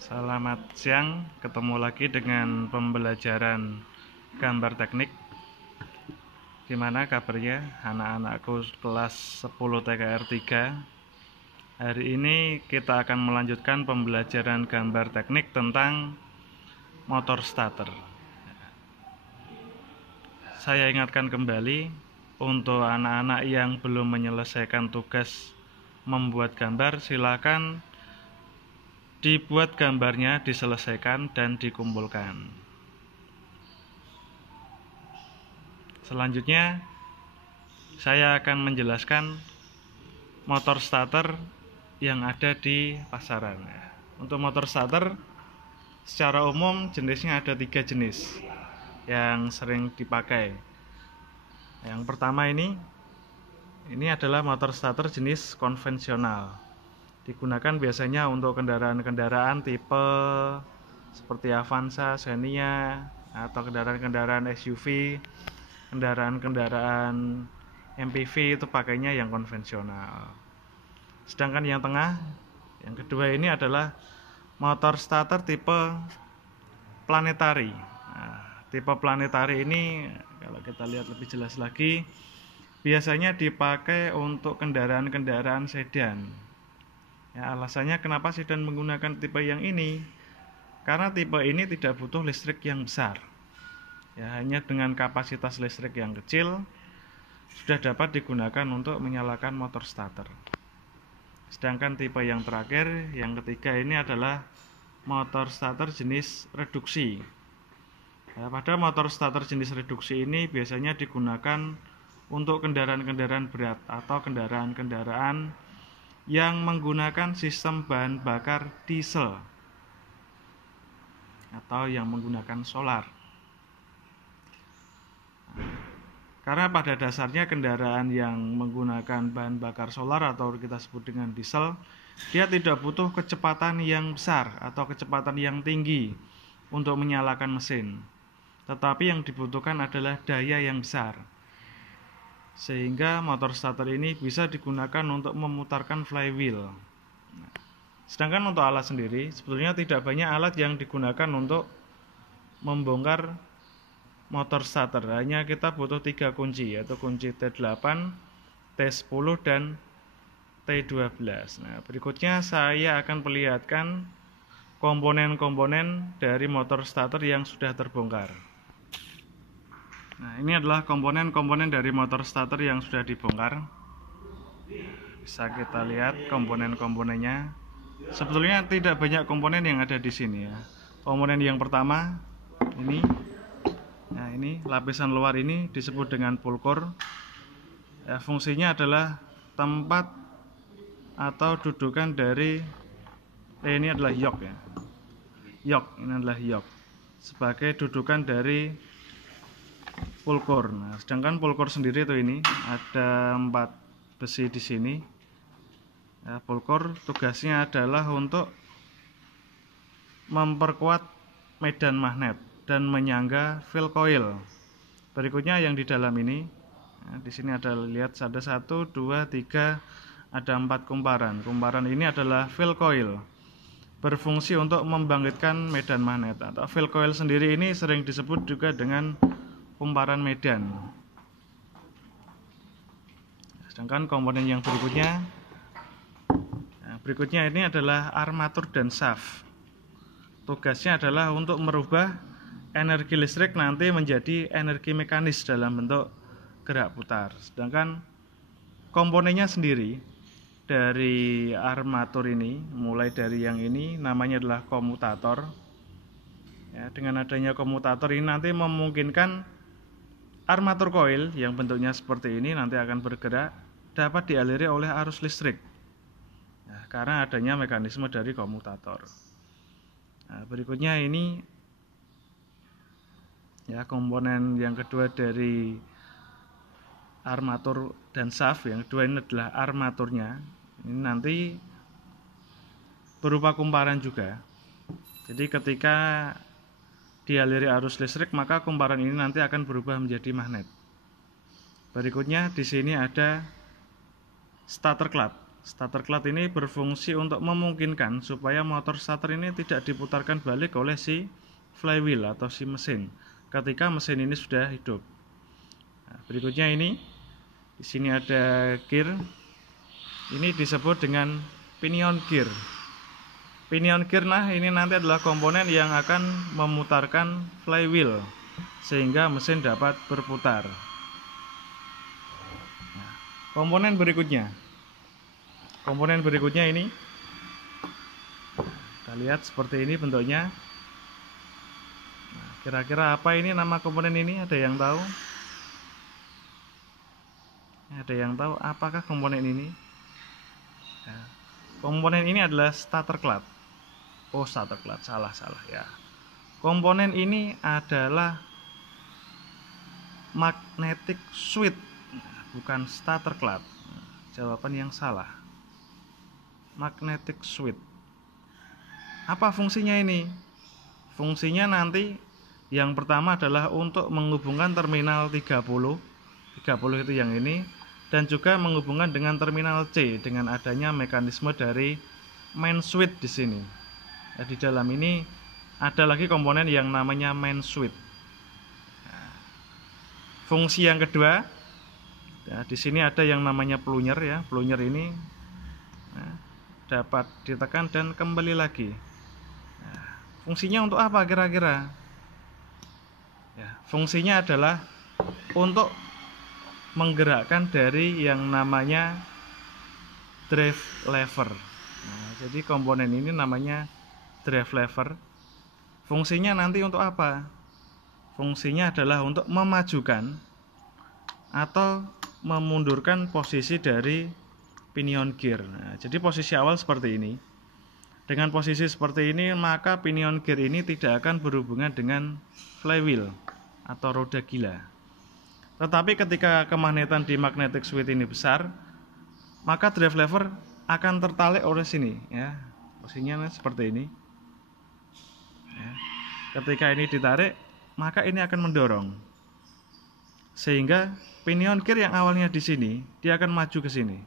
Selamat siang, ketemu lagi dengan pembelajaran gambar teknik. Gimana kabarnya anak-anakku kelas 10 TKR 3? Hari ini kita akan melanjutkan pembelajaran gambar teknik tentang motor starter. Saya ingatkan kembali untuk anak-anak yang belum menyelesaikan tugas membuat gambar, silakan dibuat gambarnya, diselesaikan dan dikumpulkan. Selanjutnya saya akan menjelaskan motor starter yang ada di pasaran. Untuk motor starter secara umum jenisnya ada 3 jenis yang sering dipakai. Yang pertama ini adalah motor starter jenis konvensional. Digunakan biasanya untuk kendaraan-kendaraan tipe seperti Avanza, Xenia, atau kendaraan-kendaraan SUV, kendaraan-kendaraan MPV itu pakainya yang konvensional. Sedangkan yang tengah, yang kedua ini adalah motor starter tipe planetari. Tipe planetari ini kalau kita lihat lebih jelas lagi, biasanya dipakai untuk kendaraan-kendaraan sedan. Alasannya kenapa sedan menggunakan tipe yang ini? Karena tipe ini tidak butuh listrik yang besar. Hanya dengan kapasitas listrik yang kecil sudah dapat digunakan untuk menyalakan motor starter. Sedangkan tipe yang terakhir, yang ketiga ini adalah motor starter jenis reduksi. Pada motor starter jenis reduksi ini biasanya digunakan untuk kendaraan-kendaraan berat atau kendaraan-kendaraan yang menggunakan sistem bahan bakar diesel atau yang menggunakan solar. Karena pada dasarnya kendaraan yang menggunakan bahan bakar solar atau kita sebut dengan diesel, dia tidak butuh kecepatan yang besar atau kecepatan yang tinggi untuk menyalakan mesin. Tetapi yang dibutuhkan adalah daya yang besar. Sehingga motor starter ini bisa digunakan untuk memutarkan flywheel. Sedangkan untuk alat sendiri, sebetulnya tidak banyak alat yang digunakan untuk membongkar motor starter. Hanya kita butuh 3 kunci, yaitu kunci T8, T10 dan T12. Berikutnya saya akan perlihatkan komponen-komponen dari motor starter yang sudah terbongkar. Ini adalah komponen-komponen dari motor starter yang sudah dibongkar. Bisa kita lihat komponen-komponennya. Sebetulnya tidak banyak komponen yang ada di sini ya. Komponen yang pertama ini. Ini lapisan luar ini disebut dengan pulkur. Fungsinya adalah tempat atau dudukan dari ini adalah yok ya. Yok, ini adalah yok sebagai dudukan dari pulkur. Sedangkan pulkur sendiri itu ini ada 4 besi di sini. Pulkur tugasnya adalah untuk memperkuat medan magnet dan menyangga field coil. Berikutnya yang di dalam ini, di sini ada lihat ada 1, 2, 3, ada 4 kumparan. Kumparan ini adalah field coil, berfungsi untuk membangkitkan medan magnet. Atau field coil sendiri ini sering disebut juga dengan kumparan medan. Sedangkan komponen yang berikutnya ini adalah armatur dan shaft. Tugasnya adalah untuk merubah energi listrik nanti menjadi energi mekanis dalam bentuk gerak putar. Sedangkan komponennya sendiri dari armatur ini, mulai dari yang ini namanya adalah komutator. Dengan adanya komutator ini nanti memungkinkan armatur coil yang bentuknya seperti ini nanti akan bergerak dapat dialiri oleh arus listrik. Karena adanya mekanisme dari komutator. Berikutnya ini komponen yang kedua dari armatur dan shaft. Yang kedua ini adalah armaturnya. Ini nanti berupa kumparan juga. Jadi ketika dialiri arus listrik, maka kumparan ini nanti akan berubah menjadi magnet. Berikutnya di sini ada starter clutch. Starter clutch ini berfungsi untuk memungkinkan supaya motor starter ini tidak diputarkan balik oleh si flywheel atau si mesin ketika mesin ini sudah hidup. Nah, berikutnya ini di sini ada gear. Ini disebut dengan pinion gear. Pinion gear, nah ini nanti adalah komponen yang akan memutarkan flywheel sehingga mesin dapat berputar. Nah, komponen berikutnya ini kita lihat seperti ini bentuknya. Nah, kira-kira apa ini nama komponen ini? Ada yang tahu? Ada yang tahu apakah komponen ini? Nah, komponen ini adalah starter clutch. Oh, starter clutch, salah ya. Komponen ini adalah magnetic switch, bukan starter clutch. Jawaban yang salah. Magnetic switch. Apa fungsinya ini? Fungsinya nanti yang pertama adalah untuk menghubungkan terminal 30 itu yang ini, dan juga menghubungkan dengan terminal C dengan adanya mekanisme dari main switch di sini. Nah, di dalam ini ada lagi komponen yang namanya main switch. Nah, fungsi yang kedua, ya, di sini ada yang namanya plunger ya. Plunger ini dapat ditekan dan kembali lagi. Nah, fungsinya untuk apa kira-kira? Ya, fungsinya adalah untuk menggerakkan dari yang namanya drive lever. Nah, jadi komponen ini namanya drive lever. Fungsinya nanti untuk apa? Fungsinya adalah untuk memajukan atau memundurkan posisi dari pinion gear. Nah, jadi posisi awal seperti ini. Dengan posisi seperti ini, maka pinion gear ini tidak akan berhubungan dengan flywheel atau roda gila. Tetapi ketika kemagnetan di magnetic switch ini besar, maka drive lever akan tertarik oleh sini ya. Posisinya seperti ini ya. Ketika ini ditarik, maka ini akan mendorong sehingga pinion gear yang awalnya di sini dia akan maju ke sini.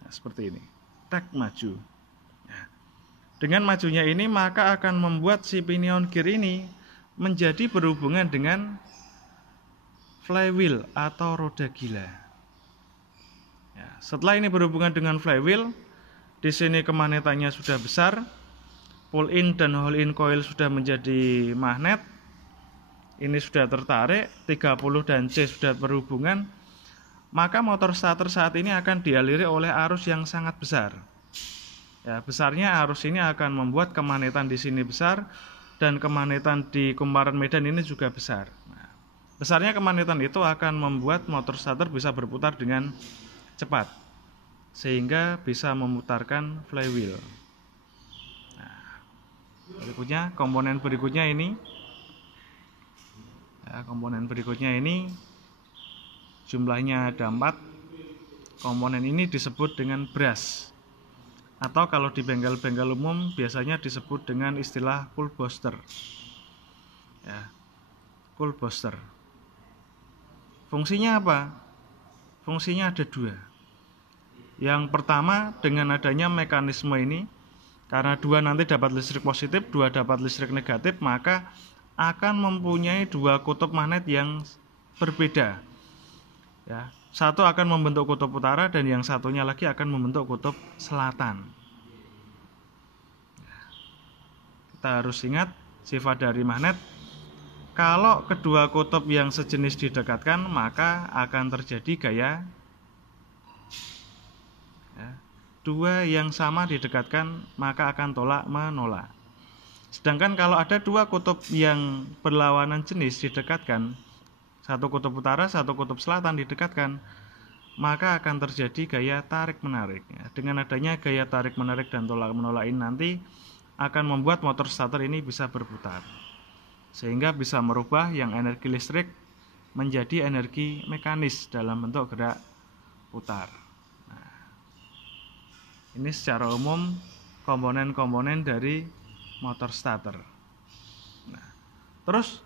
Nah, seperti ini. Tak maju. Nah, dengan majunya ini maka akan membuat si pinion gear ini menjadi berhubungan dengan flywheel atau roda gila. Ya, setelah ini berhubungan dengan flywheel, di sini kemagnetannya sudah besar, pull in dan hole in coil sudah menjadi magnet. Ini sudah tertarik, 30 dan C sudah berhubungan, maka motor starter saat ini akan dialiri oleh arus yang sangat besar. Ya, besarnya arus ini akan membuat kemagnetan di sini besar dan kemagnetan di kumparan medan ini juga besar. Besarnya kemagnetan itu akan membuat motor starter bisa berputar dengan cepat sehingga bisa memutarkan flywheel. Nah, berikutnya komponen berikutnya ini. Ya, komponen berikutnya ini jumlahnya ada 4. Komponen ini disebut dengan brush, atau kalau di bengkel-bengkel umum biasanya disebut dengan istilah cool booster. Ya, cool booster. Fungsinya apa? Fungsinya ada 2. Yang pertama, dengan adanya mekanisme ini, karena 2 nanti dapat listrik positif, 2 dapat listrik negatif, maka akan mempunyai 2 kutub magnet yang berbeda. Ya, satu akan membentuk kutub utara dan yang satunya lagi akan membentuk kutub selatan. Kita harus ingat sifat dari magnet. Kalau kedua kutub yang sejenis didekatkan, maka akan terjadi gaya. Ya, 2 yang sama didekatkan, maka akan tolak menolak. Sedangkan kalau ada 2 kutub yang berlawanan jenis didekatkan, satu kutub utara, satu kutub selatan didekatkan, maka akan terjadi gaya tarik menarik. Ya, dengan adanya gaya tarik menarik dan tolak menolak ini nanti akan membuat motor starter ini bisa berputar, sehingga bisa merubah yang energi listrik menjadi energi mekanis dalam bentuk gerak putar. Nah, ini secara umum komponen-komponen dari motor starter. Nah, terus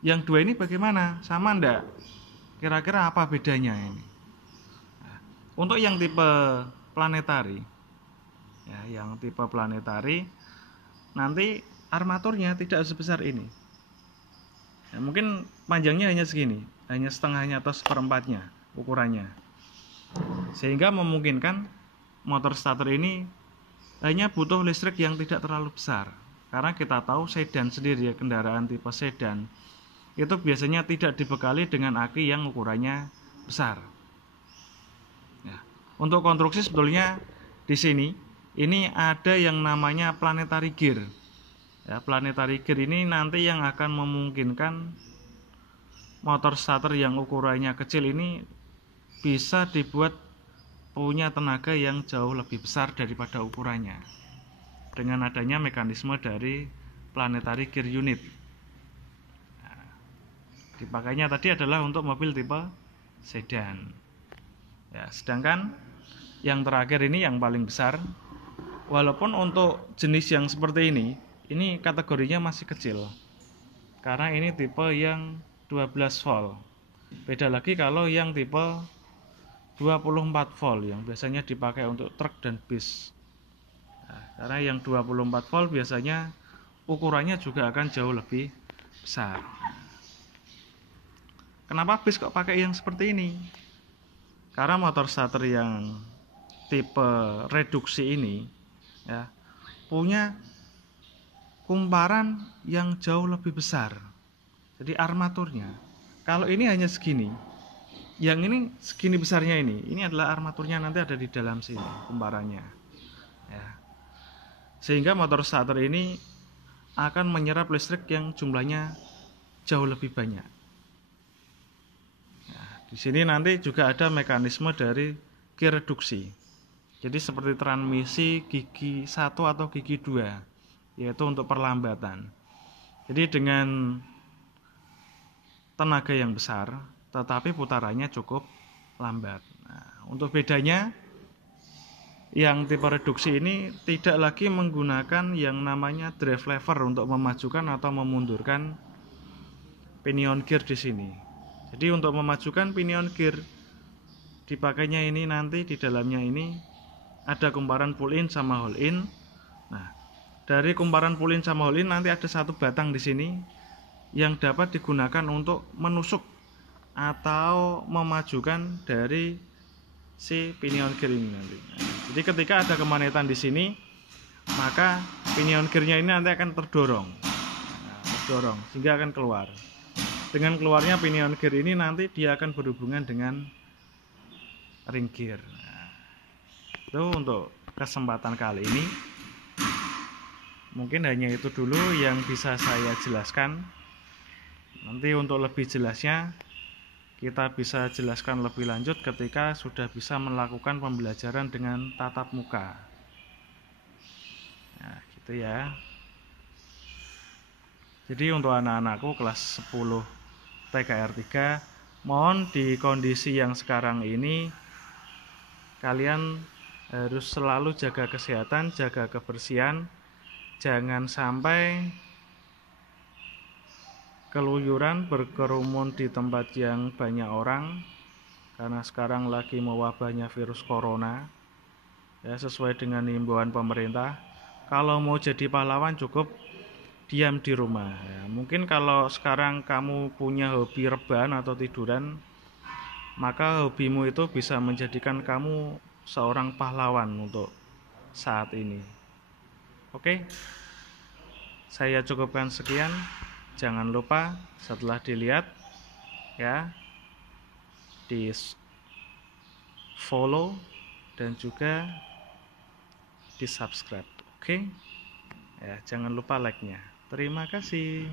yang 2 ini bagaimana? Sama enggak? Kira-kira apa bedanya ini? Nah, untuk yang tipe planetari. Ya, yang tipe planetari nanti armaturnya tidak sebesar ini. Ya, mungkin panjangnya hanya segini, hanya setengahnya atau seperempatnya ukurannya. Sehingga memungkinkan motor starter ini hanya butuh listrik yang tidak terlalu besar. Karena kita tahu sedan sendiri ya, kendaraan tipe sedan itu biasanya tidak dibekali dengan aki yang ukurannya besar. Ya. Untuk konstruksi sebetulnya di sini ini ada yang namanya planetary gear. Ya, planetary gear ini nanti yang akan memungkinkan motor starter yang ukurannya kecil ini bisa dibuat punya tenaga yang jauh lebih besar daripada ukurannya dengan adanya mekanisme dari planetary gear unit. Nah, dipakainya tadi adalah untuk mobil tipe sedan. Ya, sedangkan yang terakhir ini yang paling besar, walaupun untuk jenis yang seperti ini kategorinya masih kecil. Karena ini tipe yang 12 volt. Beda lagi kalau yang tipe 24 volt yang biasanya dipakai untuk truk dan bis. Nah, karena yang 24 volt biasanya ukurannya juga akan jauh lebih besar. Kenapa bis kok pakai yang seperti ini? Karena motor starter yang tipe reduksi ini ya punya kumparan yang jauh lebih besar. Jadi armaturnya kalau ini hanya segini, yang ini segini besarnya ini adalah armaturnya, nanti ada di dalam sini kumparannya ya. Sehingga motor starter ini akan menyerap listrik yang jumlahnya jauh lebih banyak. Nah, di sini nanti juga ada mekanisme dari gear reduksi. Jadi seperti transmisi gigi 1 atau gigi 2, yaitu untuk perlambatan. Jadi dengan tenaga yang besar tetapi putarannya cukup lambat. Nah, untuk bedanya yang tipe reduksi ini tidak lagi menggunakan yang namanya drive lever untuk memajukan atau memundurkan pinion gear di sini. Jadi untuk memajukan pinion gear dipakainya ini nanti di dalamnya ini ada kumparan pull in sama hole in. Nah, dari kumparan pull in sama hole in nanti ada satu batang di sini yang dapat digunakan untuk menusuk atau memajukan dari si pinion gear ini nanti. Nah, jadi ketika ada kemagnetan di sini, maka pinion gearnya ini nanti akan terdorong, terdorong sehingga akan keluar. Dengan keluarnya pinion gear ini nanti dia akan berhubungan dengan ring gear. Nah, itu untuk kesempatan kali ini. Mungkin hanya itu dulu yang bisa saya jelaskan. Nanti untuk lebih jelasnya kita bisa jelaskan lebih lanjut ketika sudah bisa melakukan pembelajaran dengan tatap muka. Nah, gitu ya. Jadi untuk anak-anakku kelas 10 TKR 3, mohon di kondisi yang sekarang ini kalian harus selalu jaga kesehatan, jaga kebersihan. Jangan sampai keluyuran berkerumun di tempat yang banyak orang, karena sekarang lagi mewabahnya virus corona ya, sesuai dengan himbauan pemerintah. Kalau mau jadi pahlawan cukup diam di rumah ya. Mungkin kalau sekarang kamu punya hobi rebahan atau tiduran, maka hobimu itu bisa menjadikan kamu seorang pahlawan untuk saat ini. Oke, saya cukupkan sekian. Jangan lupa setelah dilihat ya, di follow dan juga di subscribe. Oke ya, jangan lupa like nya. Terima kasih.